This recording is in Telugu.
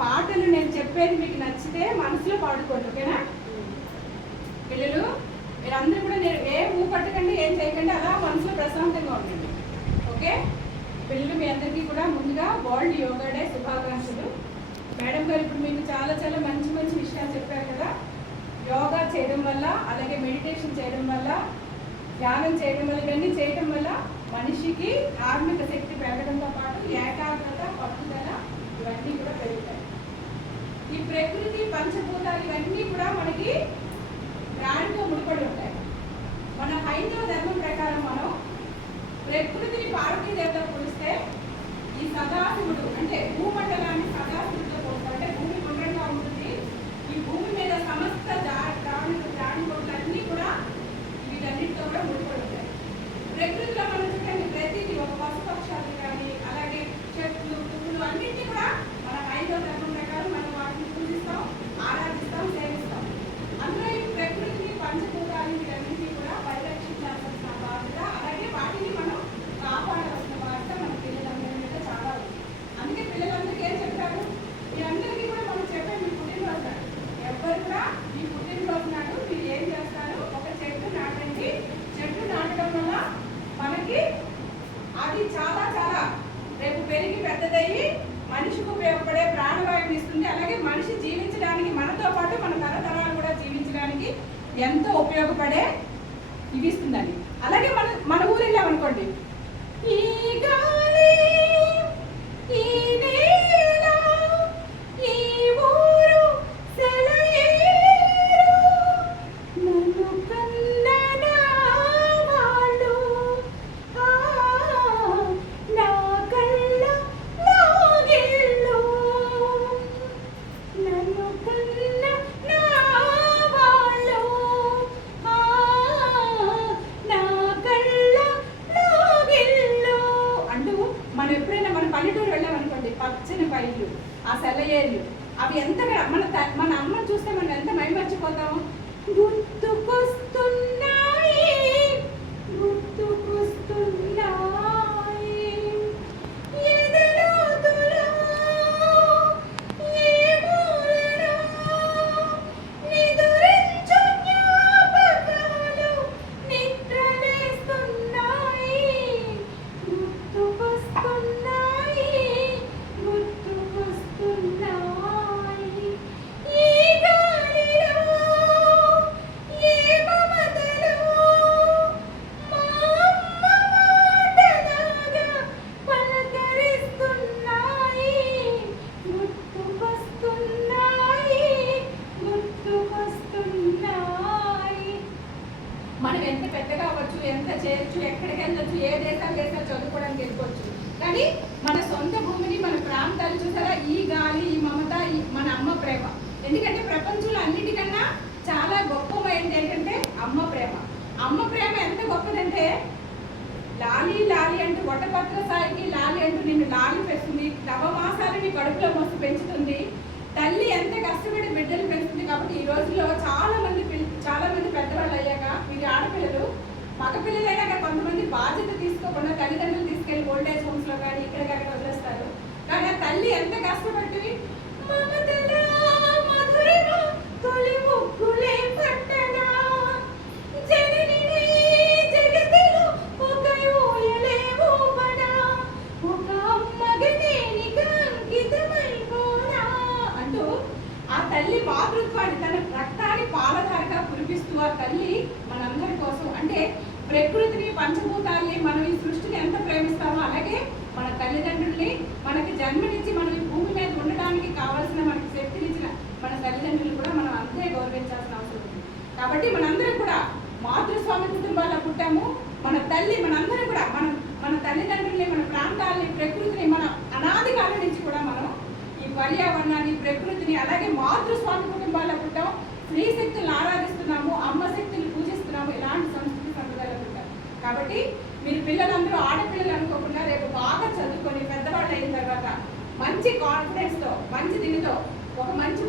పాటలు నేను చెప్పేది మీకు నచ్చితే మనసులో పాడుకోండి, ఓకేనా? పిల్లలు మీరందరూ కూడా ఏం ఊపట్టకండి, ఏం చేయకండి, అలా మనసులో ప్రశాంతంగా ఉండండి, ఓకే? పిల్లలు మీ అందరికీ కూడా ముందుగా వరల్డ్ యోగా డే శుభాకాంక్షలు. మేడం గారు ఇప్పుడు మీకు చాలా చాలా మంచి మంచి విషయాలు చెప్పారు కదా. యోగా చేయడం వల్ల, అలాగే మెడిటేషన్ చేయడం వల్ల, ధ్యానం చేయడం వల్ల, ఇవన్నీ చేయడం వల్ల మనిషికి ధార్మిక శక్తి పెరగడంతో పాటు ఏకాగ్రత, పట్టుదల ఇవన్నీ కూడా పెరుగుతాయి. ఈ ప్రకృతి పంచభూతాలు ఇవన్నీ కూడా మనకి ప్రాణితో ముడిపడి ఉంటాయి. మన హైందవ ధర్మం ప్రకారం మనం ప్రకృతిని పార్వతీ దేవతతో పోలిస్తే ఈ సదాశివుడు అంటే భూమండలాన్ని సదాశివుడితో పోలుస్తారు. అంటే భూమి గుండ్రంగా ఉంటుంది. ఈ భూమి మీద సమస్త ప్రాణికోట్లన్నీ కూడా వీటన్నిటితో కూడా ముడిపడి ఉంటాయి. ప్రకృతిలో మనం చూడండి, ప్రతిదీ ఒక పశుపక్షాలు కానీ, అలాగే చెట్లు, పువ్వులు అన్నింటినీ కూడా మన హైందవ ధర్మం ప్రకారం మనం వాటిని పూజిస్తాం, ఆరాధిస్తాం, సేవిస్తాం. అందులో ఈ ప్రకృతిని పంచభూతాలు వీటన్నింటినీ కూడా పరిరక్షించాల్సిన బాధ్యత, అలాగే వాటిని మనం కాపాడాల్సిన బాధ్యత మన పిల్లలందరి మీద చాలా ఉంది. అందుకే పిల్లలందరికీ ఏం చెప్తారు, మీరందరికీ కూడా మనం చెప్పే మీ పుట్టినరోజు నాడు ఎవరు కూడా మీ పుట్టినరోజు నాడు మీరు ఏం చేస్తారు, ఒక చెట్టు నాటండి. చెట్టు నాటడం వల్ల మనకి అది చాలా చాలా రేపు పెరిగి పెద్దదయ్యి మనిషికి ఉపయోగపడే ప్రాణవాయువుని ఇస్తుంది. అలాగే మనిషి జీవించడానికి, మనతో పాటు మన తరతరాలు కూడా జీవించడానికి ఎంతో ఉపయోగపడే ఇవి ఇస్తుందండి. అలాగే మన ఊరు వెళ్ళామనుకోండి, ఈ గాలి, ఈ నేల, ఈ ఊరు సెలయేరు, నన్ను కన్న వాళ్ళు, నా కళ్ళ లోగిళ్ళు, నన్ను కన్న వాళ్ళు, నా కళ్ళ లోగిళ్ళు అంటూ మనం ఎప్పుడైనా మన పల్లెటూరు వెళ్ళామనుకోండి, పచ్చని పైర్లు, ఆ సెలయేర్లు, అవి ఎంతగా మన అమ్మని చూస్తే మనం ఎంత మైమర్చిపోతాము. గుర్తుకొస్తున్నాయి, గుర్తుకొస్తున్నాయి, ఎదలోతులో ఏ మూలలో నిదురించు జ్ఞాపకాలు నిద్రలేస్తున్నాయి, గుర్తుకొస్తున్నాయి, గుర్తుకొస్తున్నాయి. ఈ గాలిలో ఏ మమతలో మా అమ్మ మాటలాగా పలకరిస్తున్నాయి, గుర్తుకొస్తున్నాయి, గుర్తుకొస్తున్నాయి. మనం ఎంత పెద్దగా అవ్వచ్చు, ఎంత చేయొచ్చు, ఎక్కడికి వెళ్ళొచ్చు, ఏ దేశాలు చదువుకోవడానికి వెళ్ళిపోవచ్చు, కానీ మన సొంత భూమిని, మన ప్రాంతాలు చూసారా, ఈ గాలి, ఈ మమత, మన అమ్మ ప్రేమ. ఎందుకంటే ప్రపంచంలో అన్నిటికన్నా చాలా గొప్పమైనది ఏంటంటే అమ్మ ప్రేమ. అమ్మ ప్రేమ ఎంత గొప్పదంటే, లాలి లాలి అంటూ వటపత్ర సాయికి లాలి అంటూ నిన్ను లాలి పెడుతుంది, నవమాసాలు నీ కడుపులో మోసి పెంచుతుంది. తల్లి ఎంత కష్టపడి బిడ్డలు పెంచుతుంది. కాబట్టి ఈ రోజుల్లో చాలా మంది పెద్దవాళ్ళు అయ్యాక, మీరు ఆడపిల్లలు, మగపిల్లలైనా కొంతమంది బాధ్యత తీసుకోకుండా తల్లిదండ్రులు తీసుకెళ్లి ఓల్డ్ ఏజ్ హోమ్స్ లో కానీ ఇక్కడ కానీ వదిలేస్తారు. కానీ ఆ తల్లి ఎంత కష్టపడి తొలి ముగ్గులే పట్టనా, జననిని జగతిలో ఒక ఊయలే ఊపనా, ఒక అమ్మగా నేనిగా అంకితమైపోనా అంటూ ఆ తల్లి మాతృత్వాన్ని, తన రక్తాన్ని పాలధారగా కురిపిస్తూ ఆ తల్లి మనందరి కోసం, అంటే ప్రకృతిని, పంచభూతాల్ని, మనం ఈ సృష్టిని ఎంత ప్రేమిస్తామో అలాగే మన తల్లిదండ్రుల్ని, మనకి జన్మనిచ్చి మనం ఈ భూమి మీద ఉండడానికి కావాల్సిన మనకి శక్తినిచ్చిన మన తల్లిదండ్రులు కూడా మనం అంతే గౌరవించాల్సిన అవసరం ఉంది. కాబట్టి మనందరం కూడా మాతృస్వామి కుటుంబాల్లో పుట్టాము. మన తల్లి, మనందరం కూడా మన తల్లిదండ్రుల్ని, మన ప్రాంతాలని, ప్రకృతిని, మన అనాది కాలం నుంచి కూడా మనం ఈ పర్యావరణాన్ని, ప్రకృతిని, అలాగే మాతృస్వామి కుటుంబాల్లో పుట్టాం. స్త్రీ శక్తులను ఆరాధిస్తున్నాము, అమ్మ శక్తులు పూజిస్తున్నాము. ఇలాంటి సంస్కృతి సంప్రదాయాలు ఉంటాయి. కాబట్టి మీరు పిల్లలందరూ ఆడపిల్లలు అనుకోకుండా రేపు బాగా చదువుకొని పెద్దవాళ్ళు అయిన తర్వాత మంచి కాన్ఫిడెన్స్తో, మంచి దీనితో ఒక మంచి